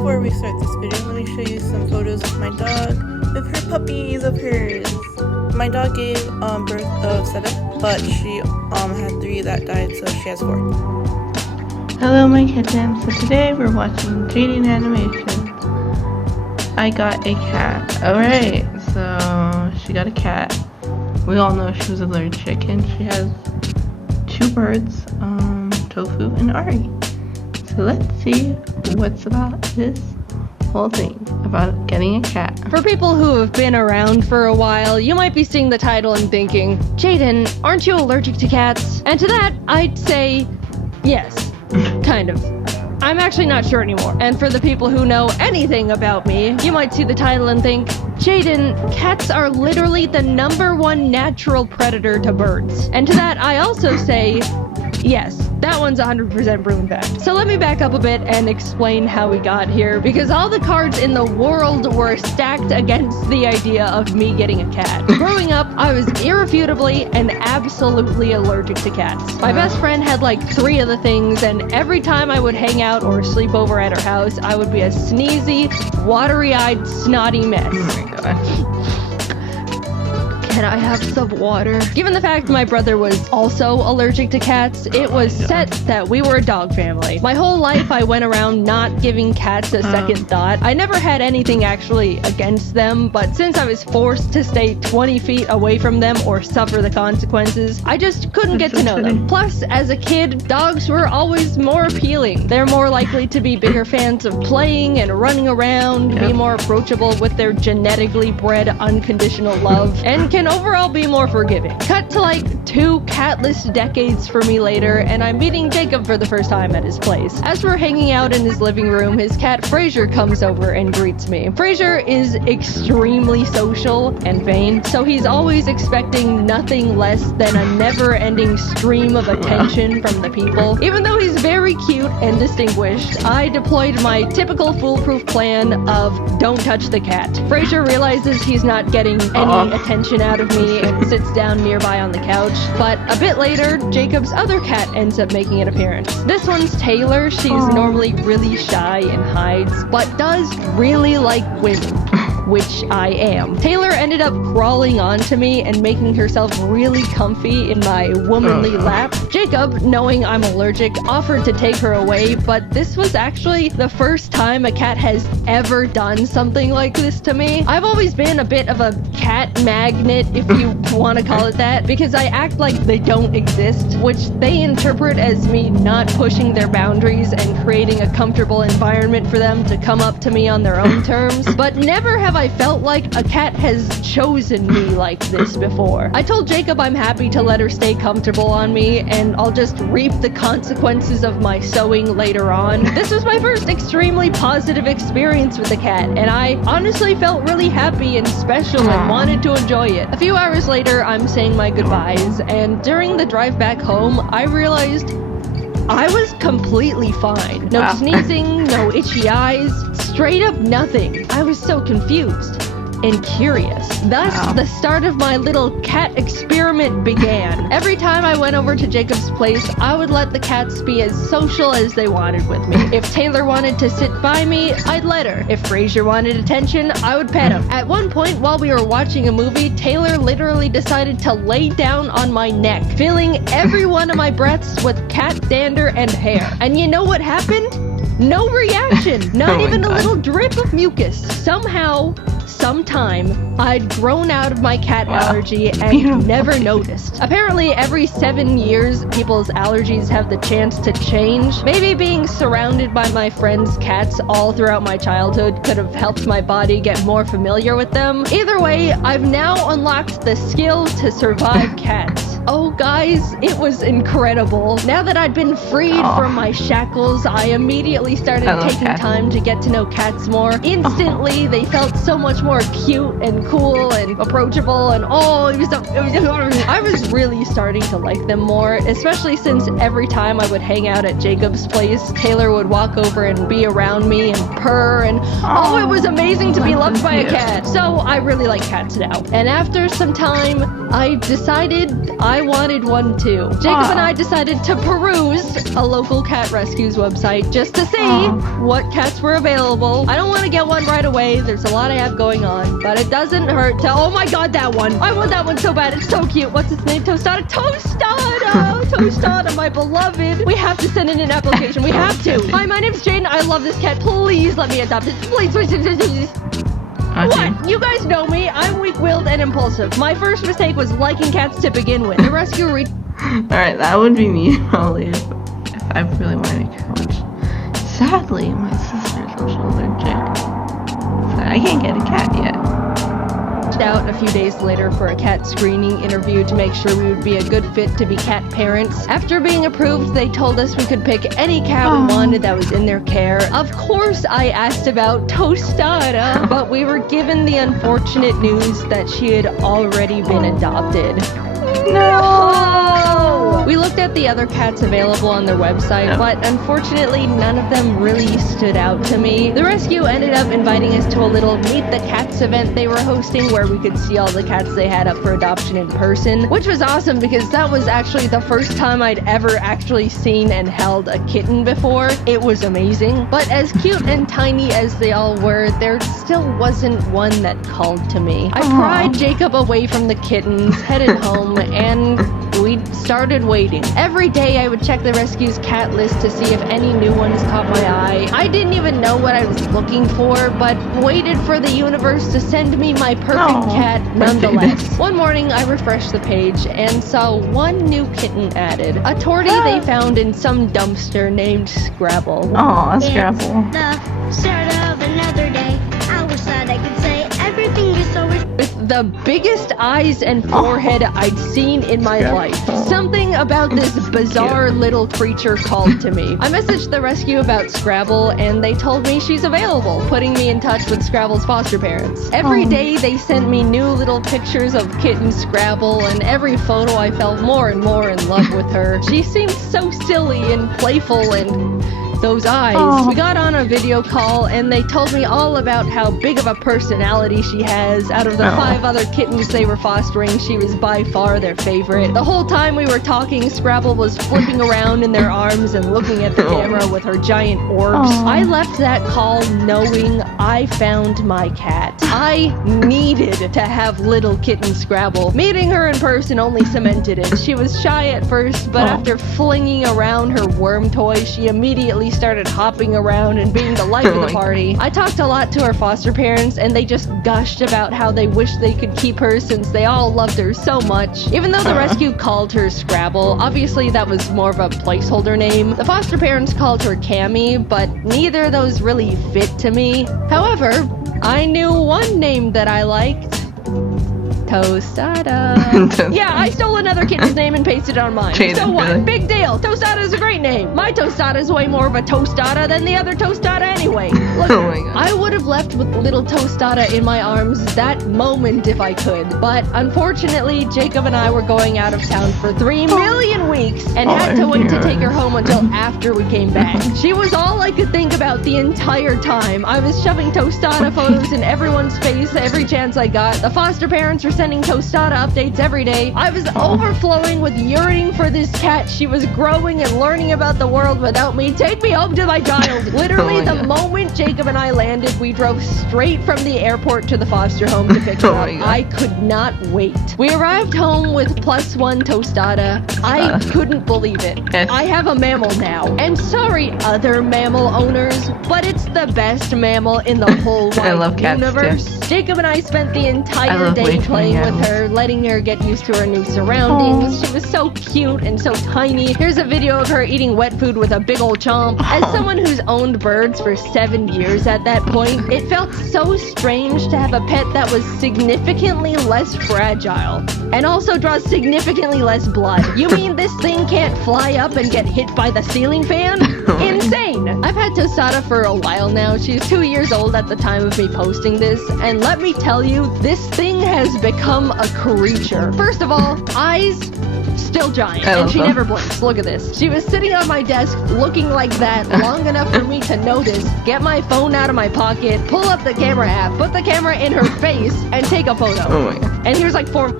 Before we start this video, let me show you some photos of my dog with her puppies of hers. My dog gave birth of 7, but she had 3 that died, so she has 4. Hello my kittens, so today we're watching Jaden animation. I got a cat. Alright, so she got a cat. We all know she was allergic, and she has 2 birds, Tofu and Ari. So let's see what's about this whole thing about getting a cat. For people who have been around for a while, you might be seeing the title and thinking, Jaden, aren't you allergic to cats? And to that, I'd say yes, kind of. I'm actually not sure anymore. And for the people who know anything about me, you might see the title and think, Jaden, cats are literally the #1 natural predator to birds. And to that, I also say, yes, that one's 100% proven fact. So let me back up a bit and explain how we got here, because all the cards in the world were stacked against the idea of me getting a cat. Growing up, I was irrefutably and absolutely allergic to cats. My best friend had like 3 of the things, and every time I would hang out or sleep over at her house, I would be a sneezy, watery-eyed, snotty mess. Oh my god. Can I have some water? Given the fact my brother was also allergic to cats, it was set that we were a dog family. My whole life I went around not giving cats a second thought. I never had anything actually against them, but since I was forced to stay 20 feet away from them or suffer the consequences, I just couldn't get to know them. Plus, as a kid, dogs were always more appealing. They're more likely to be bigger fans of playing and running around, be more approachable with their genetically bred unconditional love, and can overall be more forgiving. Cut to like 2 catless decades for me later, and I'm meeting Jacob for the first time at his place. As we're hanging out in his living room, his cat Fraser comes over and greets me. Fraser is extremely social and vain, so he's always expecting nothing less than a never-ending stream of attention from the people. Even though he's very cute and distinguished, I deployed my typical foolproof plan of don't touch the cat. Fraser realizes he's not getting any attention out of me and sits down nearby on the couch, but a bit later, Jacob's other cat ends up making an appearance. This one's Taylor. She's normally really shy and hides, but does really like women, which I am. Taylor ended up crawling onto me and making herself really comfy in my womanly lap. Jacob, knowing I'm allergic, offered to take her away, but this was actually the first time a cat has ever done something like this to me. I've always been a bit of a cat magnet, if you want to call it that, because I act like they don't exist, which they interpret as me not pushing their boundaries and creating a comfortable environment for them to come up to me on their own terms. But never have I felt like a cat has chosen me like this before. I told Jacob I'm happy to let her stay comfortable on me, and I'll just reap the consequences of my sewing later on. This was my first extremely positive experience with a cat, and I honestly felt really happy and special and wanted to enjoy it. A few hours later, I'm saying my goodbyes, and during the drive back home, I realized I was completely fine. No sneezing, no itchy eyes, straight up nothing. I was so confused and curious. Thus, the start of my little cat experiment began. Every time I went over to Jacob's place, I would let the cats be as social as they wanted with me. If Taylor wanted to sit by me, I'd let her. If Fraser wanted attention, I would pet him. At one point, while we were watching a movie, Taylor literally decided to lay down on my neck, filling every one of my breaths with cat dander and hair. And you know what happened? No reaction. Not even a little drip of mucus. Sometime, I'd grown out of my cat allergy and never noticed. Apparently, every 7 years, people's allergies have the chance to change. Maybe being surrounded by my friends' cats all throughout my childhood could have helped my body get more familiar with them. Either way, I've now unlocked the skill to survive cats. Oh guys, it was incredible. Now that I'd been freed from my shackles, I immediately started taking time to get to know cats more. Instantly, they felt so much more cute and cool and approachable, and I was really starting to like them more, especially since every time I would hang out at Jacob's place, Taylor would walk over and be around me and purr, and it was amazing to be loved by a cat. So I really like cats now. And after some time, I decided I I wanted one too. Jacob and I decided to peruse a local cat rescues website just to see what cats were available. I don't want to get one right away. There's a lot I have going on, but it doesn't hurt to... Oh my god, that one. I want that one so bad. It's so cute. What's its name? Tostada? Tostada! Tostada, my beloved. We have to send in an application. We have to. Hi, my name's Jane. I love this cat. Please let me adopt it. Please, please, please, please. What? You guys know me. I'm weak-willed and impulsive. My first mistake was liking cats to begin with. The rescue Alright, that would be me probably if I really wanted a cat. Sadly, my sister's also allergic. So I can't get a cat yet. out a few days later for a cat screening interview to make sure we would be a good fit to be cat parents. After being approved, they told us we could pick any cat we wanted that was in their care. Of course, I asked about Tostada, but we were given the unfortunate news that she had already been adopted. No! We looked at the other cats available on their website, but unfortunately none of them really stood out to me. The rescue ended up inviting us to a little Meet the Cats event they were hosting where we could see all the cats they had up for adoption in person, which was awesome because that was actually the first time I'd ever actually seen and held a kitten before. It was amazing. But as cute and tiny as they all were, there still wasn't one that called to me. I pried Jacob away from the kittens, headed home, and we started waiting. Every day I would check the rescue's cat list to see if any new ones caught my eye. I didn't even know what I was looking for, but waited for the universe to send me my perfect cat nonetheless. One morning I refreshed the page and saw one new kitten added. A tortie they found in some dumpster named Scrabble. Aw, Scrabble. The start of another day. I wish that I could say everything is so With the biggest eyes and forehead I'd seen in my life. Something about this bizarre little creature called to me. I messaged the rescue about Scrabble and they told me she's available, putting me in touch with Scrabble's foster parents. Every day they sent me new little pictures of kitten Scrabble, and every photo I felt more and more in love with her. She seemed so silly and playful, and those eyes. We got on a video call and they told me all about how big of a personality she has. Out of the 5 other kittens they were fostering, she was by far their favorite. The whole time we were talking, Scrabble was flipping around in their arms and looking at the camera with her giant orbs. I left that call knowing I found my cat. I needed to have little kitten Scrabble. Meeting her in person only cemented it. She was shy at first, but after flinging around her worm toy, she immediately started hopping around and being the life of the party. I talked a lot to her foster parents and they just gushed about how they wish they could keep her since they all loved her so much. Even though the rescue called her Scrabble, obviously that was more of a placeholder name. The foster parents called her Cammy, but neither of those really fit to me. However, I knew one name that I liked. Tostada. Yeah, I stole another kitten's name and pasted it on mine. So what? Really? Big deal. Tostada is a great name. My Tostada is way more of a Tostada than the other Tostada anyway. Look, I would have left with little Tostada in my arms that moment if I could. But unfortunately, Jacob and I were going out of town for 3 million weeks and had to wait to take her home until after we came back. She was all I could think about the entire time. I was shoving Tostada photos in everyone's face every chance I got. The foster parents were sending Tostada updates every day. I was overflowing with yearning for this cat. She was growing and learning about the world without me. Take me home to my child. Literally, the moment Jacob and I landed, we drove straight from the airport to the foster home to pick her up. I could not wait. We arrived home with +1 Tostada. I couldn't believe it. I have a mammal now. And sorry, other mammal owners, but it's the best mammal in the whole wide universe. Jacob and I spent the entire day playing with her, letting her get used to her new surroundings. She was so cute and so tiny. Here's a video of her eating wet food with a big old chomp. As someone who's owned birds for 7 years at that point, it felt so strange to have a pet that was significantly less fragile and also draws significantly less blood. You mean this thing can't fly up and get hit by the ceiling fan? Insane! I've had Tostada for a while now. She's 2 years old at the time of me posting this, and let me tell you, this thing has become a creature. First of all, eyes still giant, and she never blinks. Look at this. She was sitting on my desk looking like that long enough for me to notice, get my phone out of my pocket, pull up the camera app, put the camera in her face, and take a photo. And here's like 4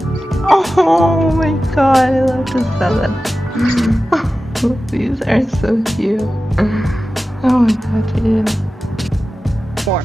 Oh my god, I love Tostada. These are so cute. Oh my god, dude.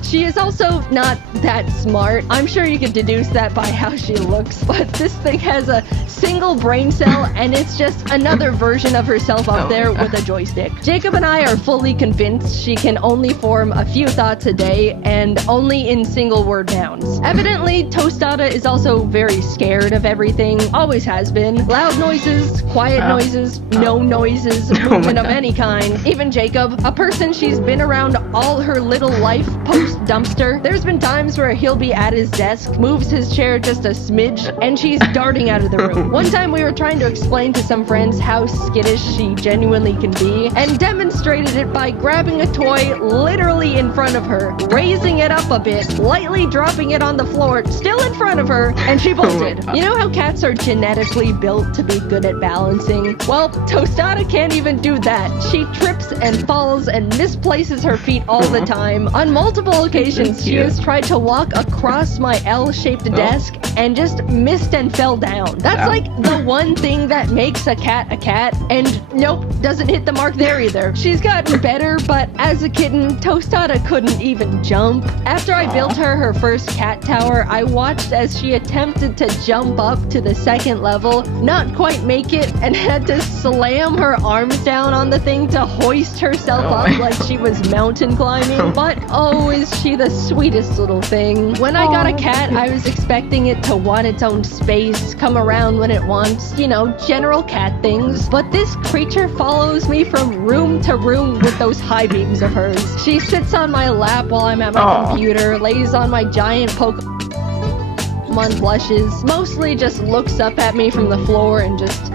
She is also not that smart. I'm sure you can deduce that by how she looks, but this thing has a single brain cell and it's just another version of herself up there with a joystick. Jacob and I are fully convinced she can only form a few thoughts a day and only in single word nouns. Evidently, Tostada is also very scared of everything, always has been. Loud noises, quiet noises, no noises, movement of any kind. Even Jacob, a person she's been around all her little life post-dumpster. There's been times where he'll be at his desk, moves his chair just a smidge, and she's darting out of the room. One time we were trying to explain to some friends how skittish she genuinely can be, and demonstrated it by grabbing a toy literally in front of her, raising it up a bit, lightly dropping it on the floor, still in front of her, and she bolted. You know how cats are genetically built to be good at balancing? Well, Tostada can't even do that. She trips and falls and misplaces her feet all the time. On multiple occasions, she has tried to walk across my L-shaped desk and just missed and fell down. That's like the one thing that makes a cat, and nope, doesn't hit the mark there either. She's gotten better, but as a kitten, Tostada couldn't even jump. After I built her first cat tower, I watched as she attempted to jump up to the second level, not quite make it, and had to slam her arms down on the thing to hoist herself up like she was mountain climbing. But oh, is she the sweetest little thing. When I got a cat, I was expecting it to want its own space, come around when it wants, you know, general cat things. But this creature follows me from room to room with those high beams of hers. She sits on my lap while I'm at my computer, lays on my giant Pokemon plushes, mostly just looks up at me from the floor and just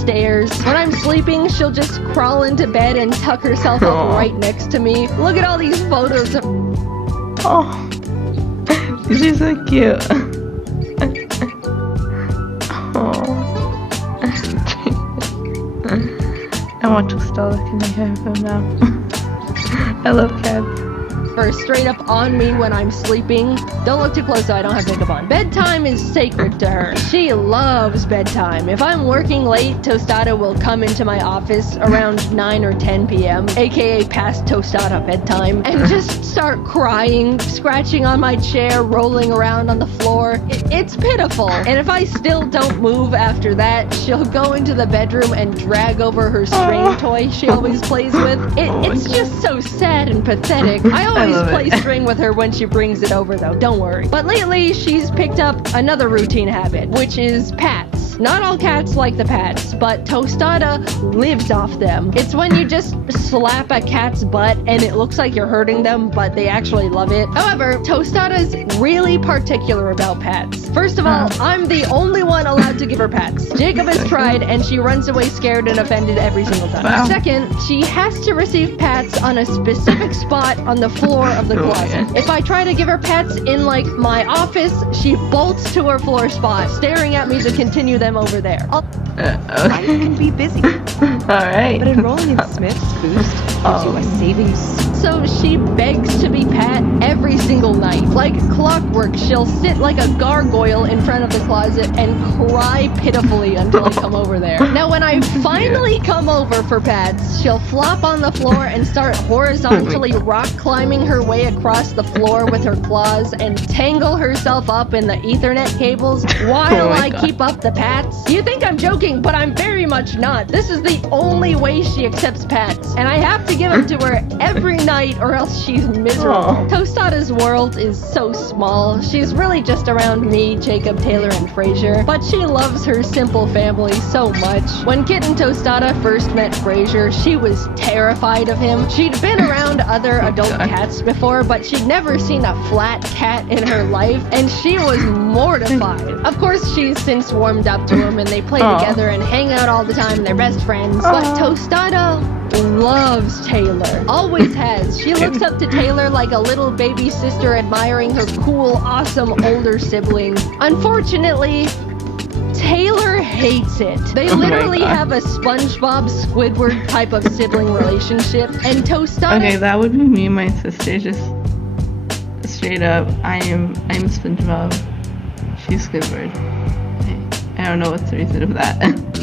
stares. When I'm sleeping, she'll just crawl into bed and tuck herself up right next to me. Look at all these photos of... Oh, these are so cute. I want Tostada. Can I have him now? I love cats. Or straight up on me when I'm sleeping. Don't look too close so I don't have makeup on. Bedtime is sacred to her. She loves bedtime. If I'm working late, Tostada will come into my office around 9 or 10 p.m., aka past Tostada bedtime, and just start crying, scratching on my chair, rolling around on the floor. It's pitiful. And if I still don't move after that, she'll go into the bedroom and drag over her string toy she always plays with. It's just so sad and pathetic. I always play string with her when she brings it over though, don't worry. But lately, she's picked up another routine habit, which is pats. Not all cats like the pats, but Tostada lives off them. It's when you just slap a cat's butt and it looks like you're hurting them, but they actually love it. However, Tostada's really particular about pats. First of all, I'm the only one allowed to give her pats. Jacob has tried and she runs away scared and offended every single time. Second, she has to receive pats on a specific spot on the floor of the closet. If I try to give her pats in like my office, she bolts to her floor spot, staring at me to continue them over there. I can be busy. Alright. But enrolling in Smith's Boost gives you a savings. So she begs to be pat every single night. Like clockwork, she'll sit like a gargoyle in front of the closet and cry pitifully until I come over there. Now when I finally come over for pats, she'll flop on the floor and start horizontally rock climbing her way across the floor with her claws and tangle herself up in the Ethernet cables while I keep up the pats. You think I'm joking, but I'm very much not. This is the only way she accepts pats, and I have to give them to her every night or else she's miserable. Tostada's world is so small. She's really just around me, Jacob, Taylor, and Frasier, but she loves her simple family so much. When kitten Tostada first met Frasier, she was terrified of him. She'd been around other adult cats before, but she'd never seen a flat cat in her life, and she was mortified. Of course, she's since warmed up to him, and they play together and hang out all the time, and they're best friends. But Tostada loves Taylor. Always has. She looks up to Taylor like a little baby sister admiring her cool, awesome older sibling. Unfortunately, Taylor hates it. They literally have a SpongeBob Squidward type of sibling relationship, and Tostada... Okay, that would be me and my sister, just straight up. I'm SpongeBob. She's Squidward. Okay. don't know what's the reason of that.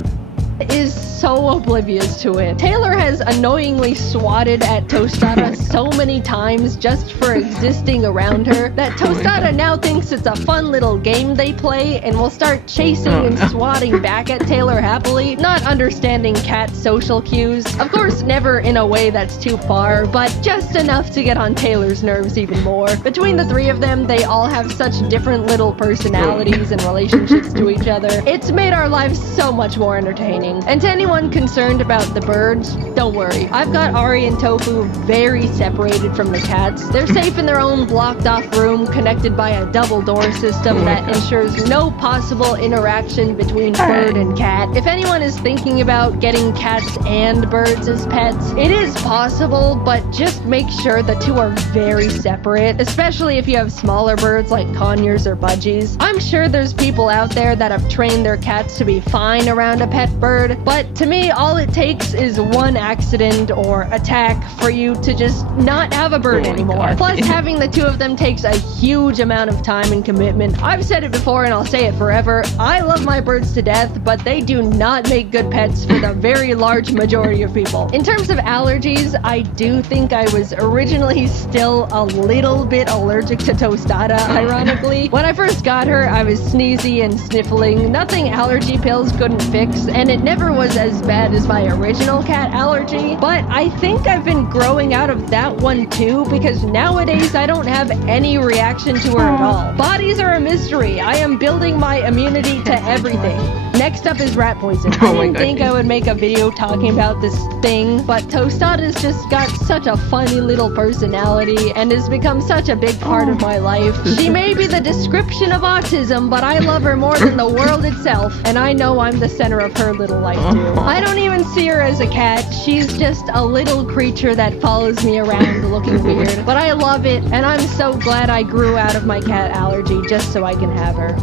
Is so oblivious to it. Taylor has annoyingly swatted at Tostada so many times just for existing around her that Tostada now thinks it's a fun little game they play and will start chasing and swatting back at Taylor happily, not understanding Cat's social cues. Of course, never in a way that's too far, but just enough to get on Taylor's nerves even more. Between the three of them, they all have such different little personalities and relationships to each other. It's made our lives so much more entertaining. And to anyone concerned about the birds, don't worry. I've got Ari and Tofu very separated from the cats. They're safe in their own blocked off room connected by a double door system that ensures no possible interaction between bird and cat. If anyone is thinking about getting cats and birds as pets, it is possible, but just make sure the two are very separate, especially if you have smaller birds like conures or budgies. I'm sure there's people out there that have trained their cats to be fine around a pet bird, but to me, all it takes is one accident or attack for you to just not have a bird anymore. Plus, having the two of them takes a huge amount of time and commitment. I've said it before and I'll say it forever. I love my birds to death, but they do not make good pets for the very large majority of people. In terms of allergies, I do think I was originally still a little bit allergic to Tostada, ironically. When I first got her, I was sneezy and sniffling. Nothing allergy pills couldn't fix, and it never was as bad as my original cat allergy, but I think I've been growing out of that one too, because nowadays I don't have any reaction to her at all. Bodies are a mystery. I am building my immunity to everything. Next up is rat poison. I didn't think I would make a video talking about this thing, but Tostada's just got such a funny little personality and has become such a big part of my life. She may be the description of autism, but I love her more than the world itself, and I know I'm the center of her little life too. I don't even see her as a cat. She's just a little creature that follows me around looking weird, but I love it, and I'm so glad I grew out of my cat allergy just so I can have her.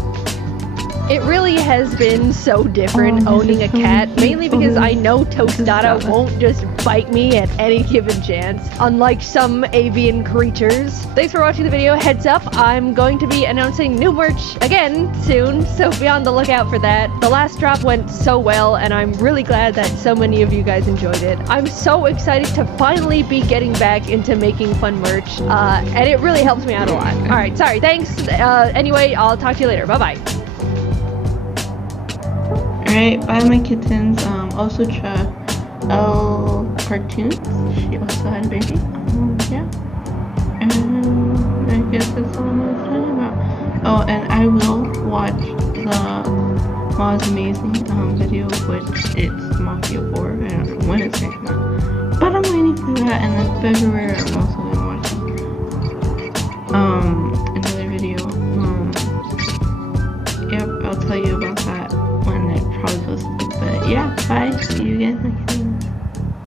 It really has been so different owning a cat, mainly because I know Tostada won't just bite me at any given chance, unlike some avian creatures. Thanks for watching the video. Heads up, I'm going to be announcing new merch again soon, so be on the lookout for that. The last drop went so well, and I'm really glad that so many of you guys enjoyed it. I'm so excited to finally be getting back into making fun merch, and it really helps me out a lot. Alright, sorry, thanks. Anyway, I'll talk to you later. Bye-bye. Alright, bye my kittens. Also L cartoons. She also had a baby. Yeah. And I guess that's all I was talking about. Oh, and I will watch the Ma's Amazing video, which it's Mafia 4. I don't know when it's gonna come out. But I'm waiting for that, and then February I'm also gonna watch another video. Yep, I'll tell you about that when it probably goes. But yeah, bye. See you again.